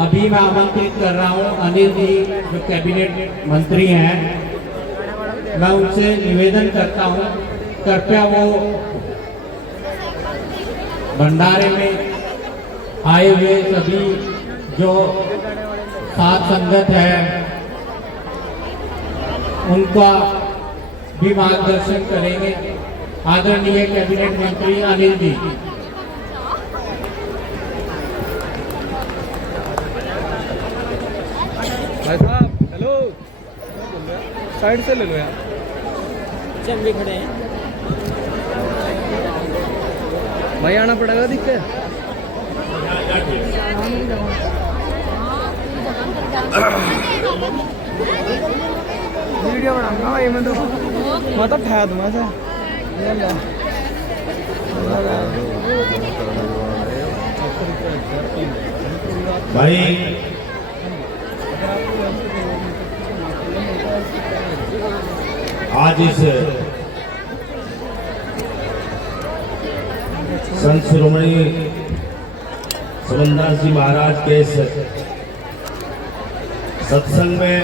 अभी मैं आमंत्रित कर रहा हूं अनिल जी जो कैबिनेट मंत्री हैं, मैं उनसे निवेदन करता हूं कृपया वो भंडारे में आए हुए सभी जो साथ संगत है उनका भी मार्गदर्शन करेंगे। आदरणीय कैबिनेट मंत्री अनिल जी। भाई साहब हेलो, साइड से ले लो यार, चल भी खड़े हैं भाई आना पड़ेगा दिखते। वीडियो बनाऊंगा भाई मैं तो ठा दूंगा सर। भाई आज इस संत शिरोमणि समनदास जी महाराज के इस सत्संग में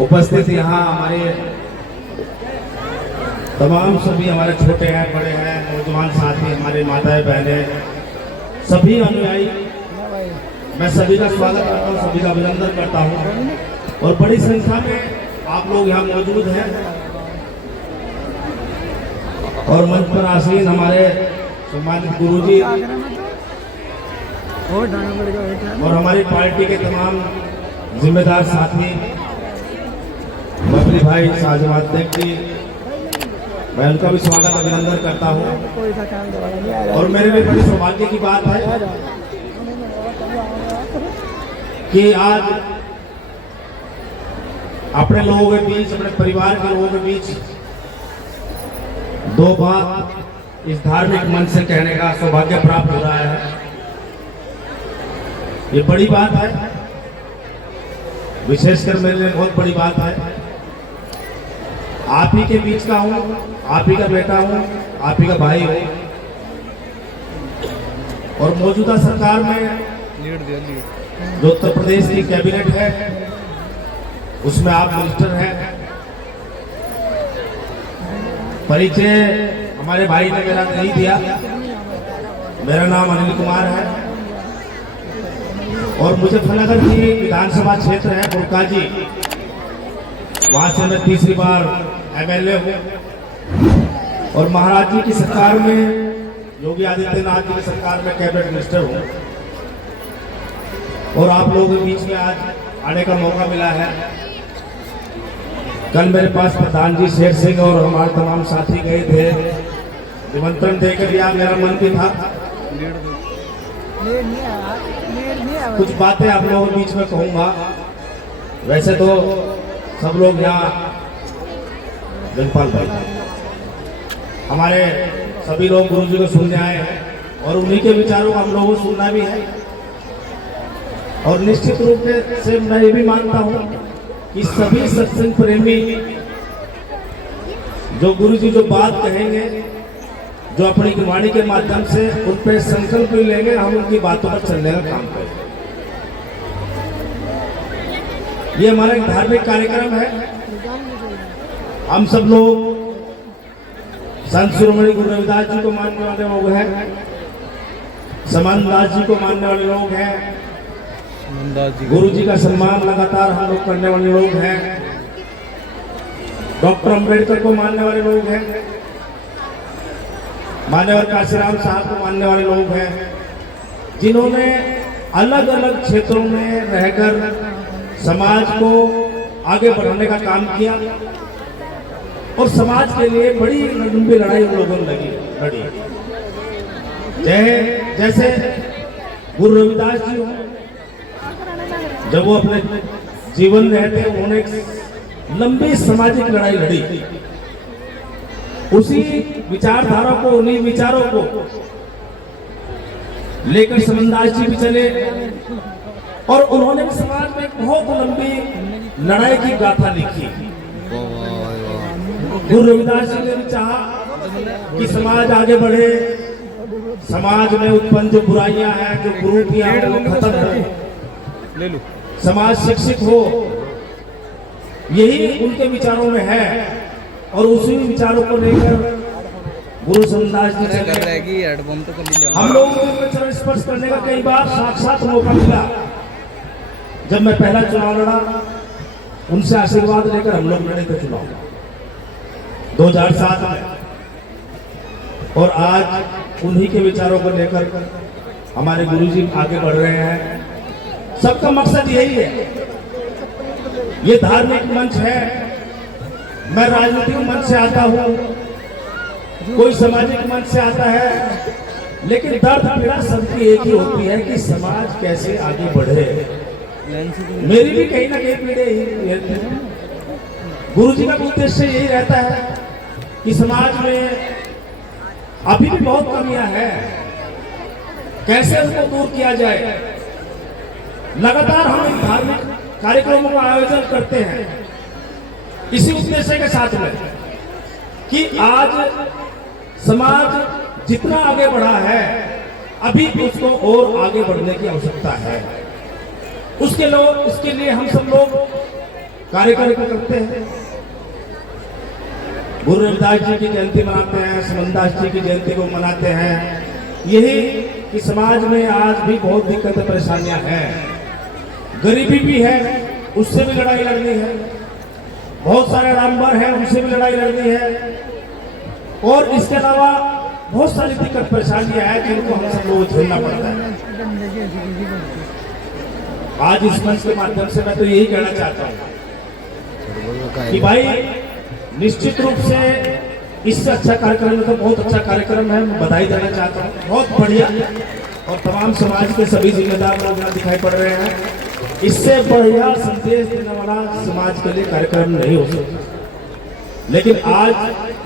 उपस्थित यहाँ हमारे तमाम सभी हमारे छोटे हैं बड़े हैं नौजवान साथी हमारे माताएं बहनें सभी अनुयायी, मैं सभी का स्वागत करता हूँ, सभी का अभिनंदन करता हूँ और बड़ी संख्या में आप लोग यहाँ मौजूद हैं और मंच पर आसीन हमारे सम्मानित गुरुजी और हमारी पार्टी के तमाम जिम्मेदार साथी, बबली भाई साजवाध्यक्ष जी, मैं उनका भी स्वागत अभिनंदन करता हूँ। और मेरे लिए बड़ी सौभाग्य की बात है कि आज अपने लोगों के बीच, अपने परिवार के लोगों के बीच दो बात इस धार्मिक मंच से कहने का सौभाग्य प्राप्त हो रहा है। ये बड़ी बात है, विशेषकर मेरे लिए बहुत बड़ी बात है। आप ही के बीच का हूं, आप ही का बेटा हूं, आप ही का भाई हूं और मौजूदा सरकार में जो उत्तर प्रदेश की कैबिनेट है उसमें आप मिनिस्टर हैं। परिचय हमारे भाई ने मेरा नहीं दिया, मेरा नाम अनिल कुमार है और मुजफ्फरनगर की विधानसभा क्षेत्र है बुरकाजी, वहां से मैं तीसरी बार एमएलए हूँ और महाराज जी की सरकार में, योगी आदित्यनाथ जी की सरकार में कैबिनेट मिनिस्टर हूँ और आप लोगों के बीच में आज आने का मौका मिला है। कल मेरे पास प्रधान जी शेर सिंह और हमारे तमाम साथी गए थे, निमंत्रण देकर या मेरा मन भी था कुछ बातें आप लोगों के बीच में कहूंगा। वैसे तो सब लोग यहाँ जनपाल भाई हमारे सभी लोग गुरु जी को सुनने आए हैं और उन्हीं के विचारों को हम लोगों को सुनना भी है और निश्चित रूप से मैं ये भी मानता हूँ कि सभी सत्संग प्रेमी जो गुरु जी जो बात कहेंगे, जो अपनी वाणी के माध्यम से उन पर संकल्प भी लेंगे, हम उनकी बातों पर चलने का काम करेंगे। ये हमारा एक धार्मिक कार्यक्रम है। हम सब लोग संत शिरोमणि गुरु रविदास जी को मानने वाले लोग हैं, समानदास जी को मानने वाले लोग हैं, गुरु जी का सम्मान लगातार हम लोग करने वाले लोग हैं, डॉक्टर अंबेडकर को मानने वाले लोग हैं, मान्यवर काशीराम साहब को मानने वाले लोग हैं, जिन्होंने अलग अलग क्षेत्रों में रहकर समाज को आगे बढ़ाने का काम किया और समाज के लिए बड़ी लंबी लड़ाई उन लोगों ने लड़ी। जैसे गुरु रविदास जी जब वो अपने जीवन में रहते उन्होंने एक लंबी सामाजिक लड़ाई लड़ी, उसी विचारधारा को, उन्हीं विचारों को लेकर समनदास जी भी चले और उन्होंने भी समाज में बहुत लंबी लड़ाई की गाथा लिखी। गुरु रविदास जी ने भी चाहा कि समाज आगे बढ़े, समाज में उत्पन्न जो बुराइयां हैं, जो कुरीतियां हैं, वो खत्म हो, ले लो। समाज शिक्षित हो, यही उनके विचारों में है। और उसी विचारों को लेकर गुरु समदास जी कर चले। रहेगी हेडफोन तो कर लिया। हम लोगों को उनके चरण स्पर्श करने का कई बार साक्षात मौका मिला। जब मैं पहला चुनाव लड़ा, उनसे आशीर्वाद लेकर हम लोग लड़े थे चुनाव 2007 में। और आज उन्हीं के विचारों को लेकर हमारे गुरुजी आगे बढ़ रहे हैं। सबका मकसद यही है। ये धार्मिक मंच है, मैं राजनीतिक मंच से आता हूं, कोई सामाजिक मंच से आता है, लेकिन दर्द पीड़ा सबकी एक ही होती है कि समाज कैसे आगे बढ़े। मेरी भी कहीं ना कहीं पीड़े ही रहती है। गुरुजी का उद्देश्य यही रहता है कि समाज में अभी भी बहुत कमियां हैं, कैसे उसको दूर किया जाए। लगातार हम धार्मिक कार्यक्रमों का आयोजन करते हैं इसी उद्देश्य के साथ में कि आज समाज जितना आगे बढ़ा है, अभी उसको और आगे बढ़ने की आवश्यकता है। उसके लिए हम सब लोग कार्यक्रम करते हैं। गुरु रविदास जी की जयंती मनाते हैं, समनदास जी की जयंती को मनाते हैं। यही कि समाज में आज भी बहुत दिक्कतें परेशानियां हैं, गरीबी भी है, उससे भी लड़ाई लड़नी है। बहुत सारे आडंबर हैं, उनसे भी लड़ाई लड़नी है। और इसके अलावा बहुत सारी दिक्कत परेशानियां हैं जिनको हम सब लोगों को झेलना पड़ता है। आज इस मंच के माध्यम से मैं तो यही कहना चाहता हूं कि भाई निश्चित रूप से इससे अच्छा कार्यक्रम है तो बहुत अच्छा कार्यक्रम है, मैं बधाई देना चाहता हूँ, बहुत बढ़िया। और तमाम समाज के सभी जिम्मेदार लोग यहाँ दिखाई पड़ रहे हैं। इससे बढ़िया संदेश देने वाला समाज के लिए कार्यक्रम नहीं हो सकता। लेकिन आज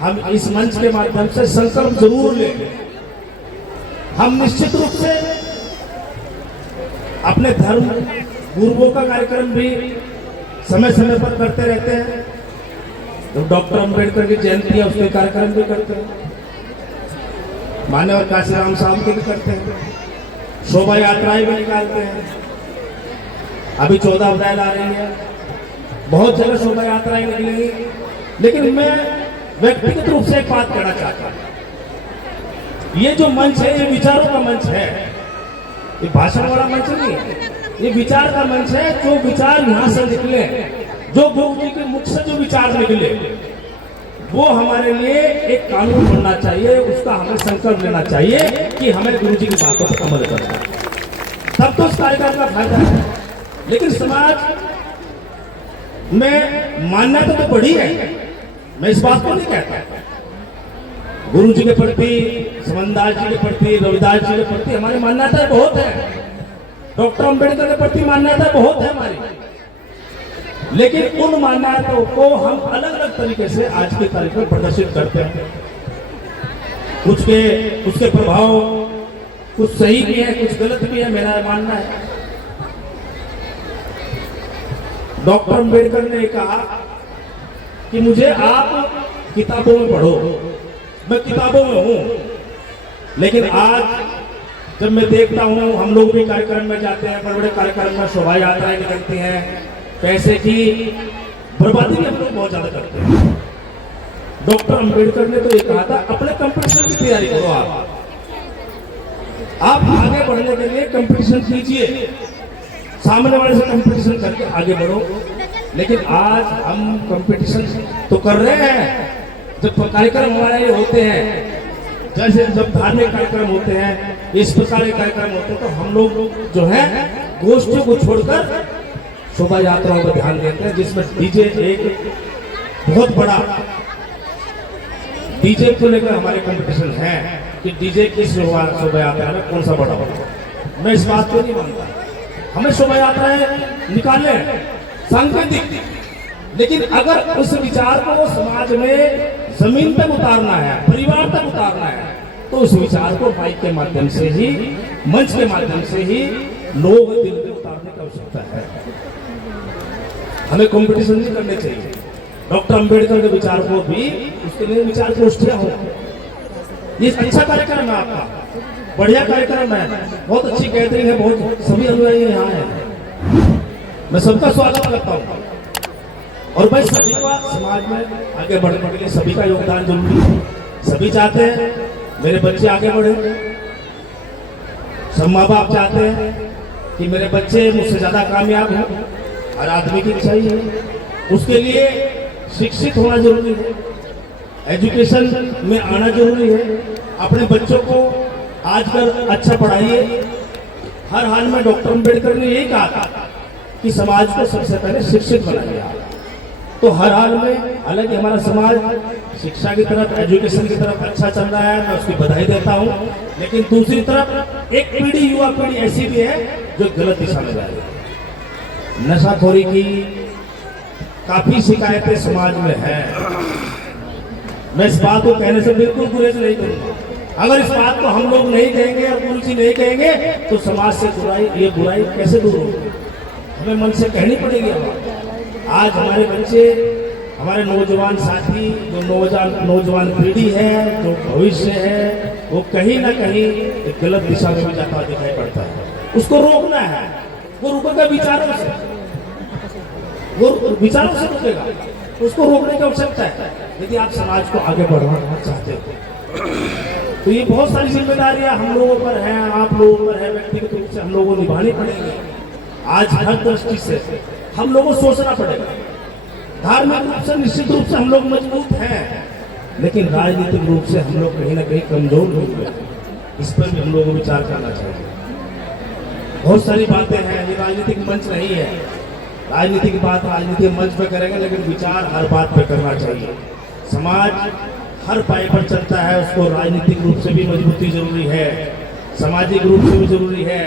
हम इस मंच के माध्यम से संकल्प जरूर लें। हम निश्चित रूप से अपने धर्म गुरुओं का कार्यक्रम भी समय समय पर करते रहते हैं। तो डॉक्टर अंबेडकर की जयंती है, उसके कार्यक्रम भी करते हैं। मान्यवर काशीराम साहब के भी करते हैं। शोभा यात्राएं भी निकालते हैं। अभी 14 अप्रैल आ रही है, बहुत जगह शोभा यात्राएं निकलेंगी। लेकिन मैं व्यक्तिगत रूप से एक बात कहना चाहता हूं, ये जो मंच है, ये विचारों का मंच है, ये भाषण वाला मंच नहीं है, ये विचार का मंच है। जो विचार यहाँ से निकले, जो गुरु जी के मुख से जो विचार निकले, वो हमारे लिए एक कानून बनना चाहिए। उसका हमें संकल्प लेना चाहिए कि हमें गुरु जी की बातों पर अमल करना है, तब तो उस कार्यक्रम का फायदा है। लेकिन समाज में मान्यता तो बढ़ी है, मैं इस बात को नहीं कहता। गुरु जी के प्रति, समनदास जी के प्रति, रविदास जी के प्रति हमारी मान्यता बहुत है। डॉक्टर अंबेडकर के प्रति मान्यता बहुत है हमारी। लेकिन उन मान्यताओं को हम अलग अलग तरीके से आज की तारीख में प्रदर्शित करते हैं। कुछ के उसके प्रभाव कुछ सही भी है, कुछ गलत भी है, मेरा मानना है। डॉक्टर अंबेडकर ने कहा कि मुझे आप किताबों में पढ़ो, मैं किताबों में हूं। लेकिन आज जब मैं देखता हूं, हम लोग भी कार्यक्रम में जाते हैं, बड़े बड़े कार्यक्रम में शोभा यात्राएं निकलती हैं, पैसे की बर्बादी भी हम लोग बहुत ज्यादा करते हैं। डॉक्टर अंबेडकर ने तो ये कहा था, अपने कंपटीशन की तैयारी करो। आप आगे बढ़ने के लिए कंपटीशन कीजिए, सामने वाले से कंपटीशन करके आगे बढ़ो। लेकिन आज हम कंपटीशन तो कर रहे हैं। जब कार्यक्रम हमारे होते हैं, जैसे जब धार्मिक कार्यक्रम होते हैं, इस प्रकार के कार्यक्रम होते हैं, तो हम लोग जो है गोष्ठियों को छोड़कर शोभा यात्राओं पर ध्यान देते हैं, जिसमें डीजे एक बहुत बड़ा, डीजे को लेकर हमारे कंपटीशन है कि डीजे किस शोभा यात्रा में कौन सा बड़ा होगा। मैं इस बात को नहीं मानता। हमें शोभा यात्राएं निकाले सांकेतिक, लेकिन अगर उस विचार को समाज में जमीन तक उतारना है, परिवार तक उतारना है, तो उस विचार को माइक के माध्यम से ही, मंच के माध्यम से ही लोग दिल में उतारने की आवश्यकता है। हमें कंपटीशन नहीं करने चाहिए। डॉक्टर अंबेडकर के विचार को भी, उसके लिए विचार गोष्ठियां हो। ये अच्छा कार्यक्रम है आपका। बढ़िया कार्यक्रम है, बहुत अच्छी गैदरिंग है, बहुत सभी अनुयायी यहाँ हैं। मैं सबका स्वागत करता हूँ और भाई सभी का समाज में आगे बढ़ने के लिए सभी का योगदान जरूरी है। सभी चाहते हैं मेरे बच्चे आगे बढ़े, सब माँ बाप चाहते हैं कि मेरे बच्चे मुझसे ज्यादा कामयाब हो। हर आदमी की इच्छा ही है। उसके लिए शिक्षित होना जरूरी है, एजुकेशन में आना जरूरी है। अपने बच्चों को आजकल अच्छा पढ़ाइए। हर हाल में डॉक्टर अम्बेडकर ने यही कहा था कि समाज को सबसे पहले शिक्षित बनाइए। तो हर हाल में हालांकि हमारा समाज शिक्षा की तरफ, एजुकेशन की तरफ अच्छा चल रहा है, मैं उसकी बधाई देता हूँ। लेकिन दूसरी तरफ एक पीढ़ी, युवा पीढ़ी ऐसी भी है जो गलत दिशा में जा रही है। नशाखोरी की काफी शिकायतें समाज में है। मैं इस बात को कहने से बिल्कुल गुरेज नहीं करूंगा। अगर इस बात को हम लोग नहीं कहेंगे और पुलिस नहीं कहेंगे तो समाज से ये बुराई कैसे दूर होगी? हमें मन से कहनी पड़ेगी। आज हमारे बच्चे, हमारे नौजवान साथी, जो नौजवान पीढ़ी है, जो भविष्य है, वो कहीं ना कहीं एक गलत दिशा में भी जाता हुआ दिखाई पड़ता है। उसको रोकना है। वो रुकेगा विचारों से, वो विचारों से रुकेगा। उसको रोकने की आवश्यकता है यदि आप समाज को आगे बढ़ाना चाहते हो। तो ये बहुत सारी जिम्मेदारियां हम लोगों पर हैं, आप लोगों पर है, व्यक्तिगत रूप से हम लोगों को निभानी पड़ेगी। आज हर दृष्टि से हम लोगों को सोचना पड़ेगा। धार्मिक रूप से निश्चित रूप से हम लोग मजबूत हैं, लेकिन राजनीतिक रूप से हम लोग कहीं ना कहीं कमजोर लोग हैं। इस पर भी हम लोगों को विचार करना चाहिए। बहुत सारी बातें हैं, ये राजनीतिक मंच नहीं है। राजनीति की बात राजनीतिक मंच पे करेंगे, लेकिन विचार हर बात पे करना चाहिए। समाज हर पाए पर चलता है, उसको राजनीतिक रूप से भी मजबूती जरूरी है, सामाजिक रूप से भी जरूरी है,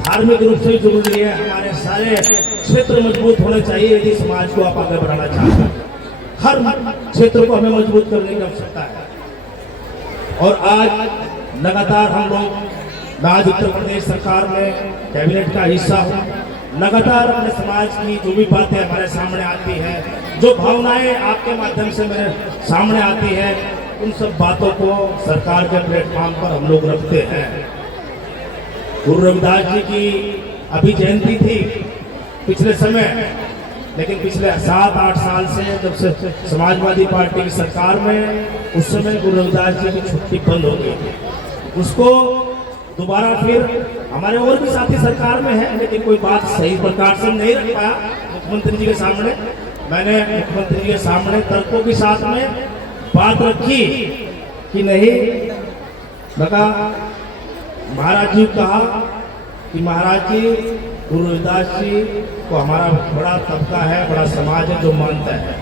धार्मिक रूप से भी जरूरी है। हमारे सारे क्षेत्र मजबूत होने चाहिए यदि समाज को आप आगे बढ़ाना चाहते हैं। हर क्षेत्र को हमें मजबूत करने की आवश्यकता है। और आज लगातार हम लोग, आज उत्तर प्रदेश सरकार में कैबिनेट का हिस्सा हूँ, लगातार अपने समाज की जो भी बातें हमारे सामने आती हैं, जो भावनाएं आपके माध्यम से मेरे सामने आती हैं, उन सब बातों को सरकार के प्लेटफॉर्म पर हम लोग रखते हैं। गुरु रविदास जी की अभी जयंती थी पिछले समय, लेकिन पिछले 7-8 साल से जब से समाजवादी पार्टी की सरकार में, उस समय गुरु रविदास जी की छुट्टी बंद हो गई। उसको दोबारा फिर हमारे और भी साथी सरकार में है, लेकिन कोई बात सही प्रकार से नहीं रख पाया मुख्यमंत्री जी के सामने। मैंने मुख्यमंत्री जी के सामने तर्कों के साथ में बात रखी कि नहीं, लगा महाराज जी कहा कि महाराज जी, गुरु रविदास जी को हमारा बड़ा तबका है, बड़ा समाज है जो मानता है,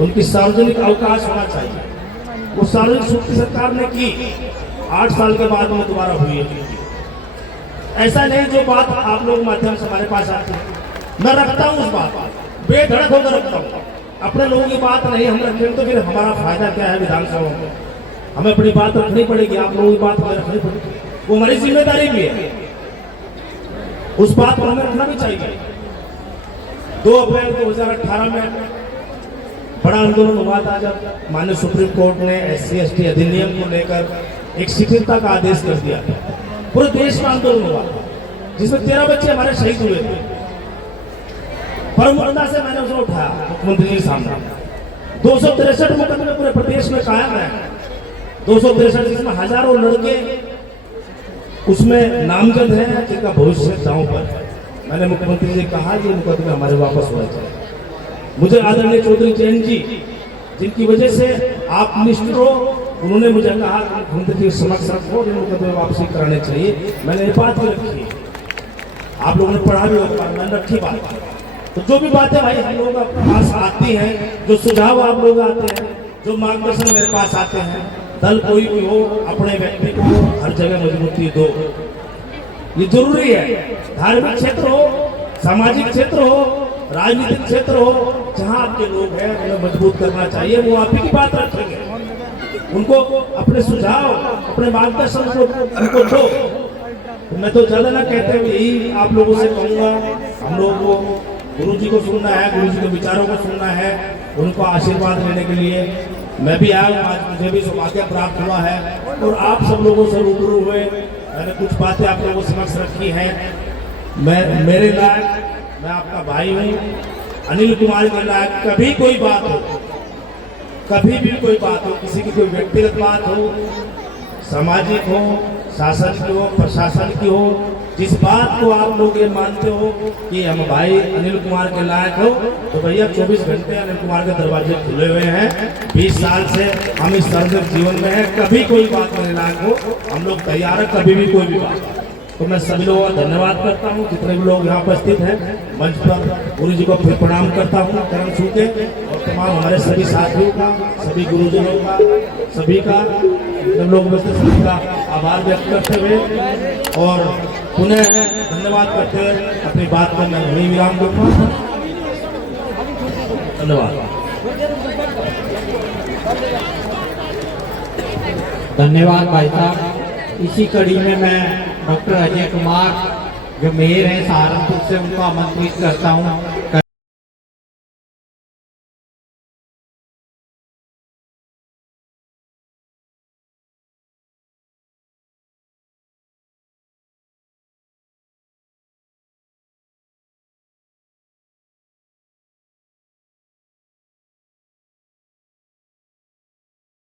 उनकी सार्वजनिक अवकाश होना चाहिए। वो सार्वजनिक छुट्टी सरकार ने की, 8 साल के बाद में दोबारा हुई है। ऐसा नहीं जो बात आप लोग माध्यम से हमारे पास आती है, मैं रखता हूँ उस बात, बेधड़क होकर रखता हूँ। अपने लोगों की बात नहीं हम रखेंगे तो फिर हमारा फायदा क्या है विधानसभा में? हमें अपनी बात रखनी पड़ेगी, आप लोगों की बात हमें रखनी पड़ेगी, वो हमारी जिम्मेदारी भी है। उस बात को हमें रखना भी चाहिए। 2 अप्रैल 2018 में बड़ा आंदोलन हुआ था, जब माननीय सुप्रीम कोर्ट ने SC/ST अधिनियम को लेकर एक शिथिलता का आदेश कर दिया। पूरे देश में आंदोलन हुआ, जिसमें 13 बच्चे हमारे शहीद हुए थे। प्रमुखता से मैंने उसे उठाया मुख्यमंत्री जी के सामने। 263 मुकदमे पूरे प्रदेश में कायम है, 263, जिसमें हजारों लड़के उसमें नामजद हैं जिनका भविष्य दांव पर है। मैंने मुख्यमंत्री जी कहा ये मुकदमे हमारे वापस होने चाहिए। मुझे आदरणीय चौधरी जैन जी, जिनकी वजह से आप मिनिस्टर हो, उन्होंने मुझे कहा मुख्यमंत्री जी समक्ष रखो, इन मुकदमे वापसी कराने चाहिए। मैंने ये बात भी रखी, आप लोगों ने पढ़ा भी होगा, मैंने रखी बात। तो जो भी बातें भाई हम लोगों के पास आती हैं, जो सुझाव आप लोग आते हैं, जो मार्गदर्शन मेरे पास आते हैं, दल कोई भी हो, अपने व्यक्ति को हर जगह मजबूती दो, ये जरूरी है। धार्मिक क्षेत्र हो, सामाजिक क्षेत्र हो, राजनीतिक क्षेत्र हो, जहां आपके लोग हैं उन्हें मजबूत करना चाहिए। वो आप ही की बात रखेंगे, उनको अपने सुझाव, अपने मार्गदर्शन उनको दो। तो मैं तो ज्यादा ना कहते हुए यही आप लोगों से कहूँगा, हम लोगों को गुरु जी को सुनना है, गुरु जी के विचारों को सुनना है, उनको आशीर्वाद लेने के लिए मैं भी आया हूँ, आज मुझे भी सौभाग्य प्राप्त हुआ है और आप सब लोगों से रूबरू हुए। मैंने कुछ बातें आप लोगों के समक्ष रखी हैं। मैं मेरे लायक, मैं आपका भाई हूँ, अनिल कुमार के लायक कभी कोई बात हो, कभी भी कोई बात हो, किसी की कोई व्यक्तिगत बात हो, सामाजिक हो, शासन की हो, प्रशासन की हो, जिस बात को आप लोग ये मानते हो कि हम भाई अनिल कुमार के लायक हो, तो भैया 24 घंटे अनिल कुमार के दरवाजे खुले हुए हैं। 20 साल से हम इस सार्वजनिक जीवन में हैं, कभी कोई बात मेरे लायक हो हम लोग तैयार हैं, कभी भी कोई भी बात। तो मैं सभी लोगों का धन्यवाद करता हूँ, जितने भी लोग यहाँ उपस्थित हैं मंच पर, गुरु जी को फिर प्रणाम करता हूँ चरण छू के, और तमाम हमारे सभी साथियों का, सभी गुरुजनों का, सभी का, सब लोग में से सभी का आभार व्यक्त करते हुए और पुनः धन्यवाद करते हुए अपनी बात पर मैं वहीं विराम दूंगा। धन्यवाद। धन्यवाद भाई साहब। इसी कड़ी में मैं डॉक्टर अजय कुमार जो मेयर हैं सहारनपुर से, उनको आमंत्रित करता हूँ।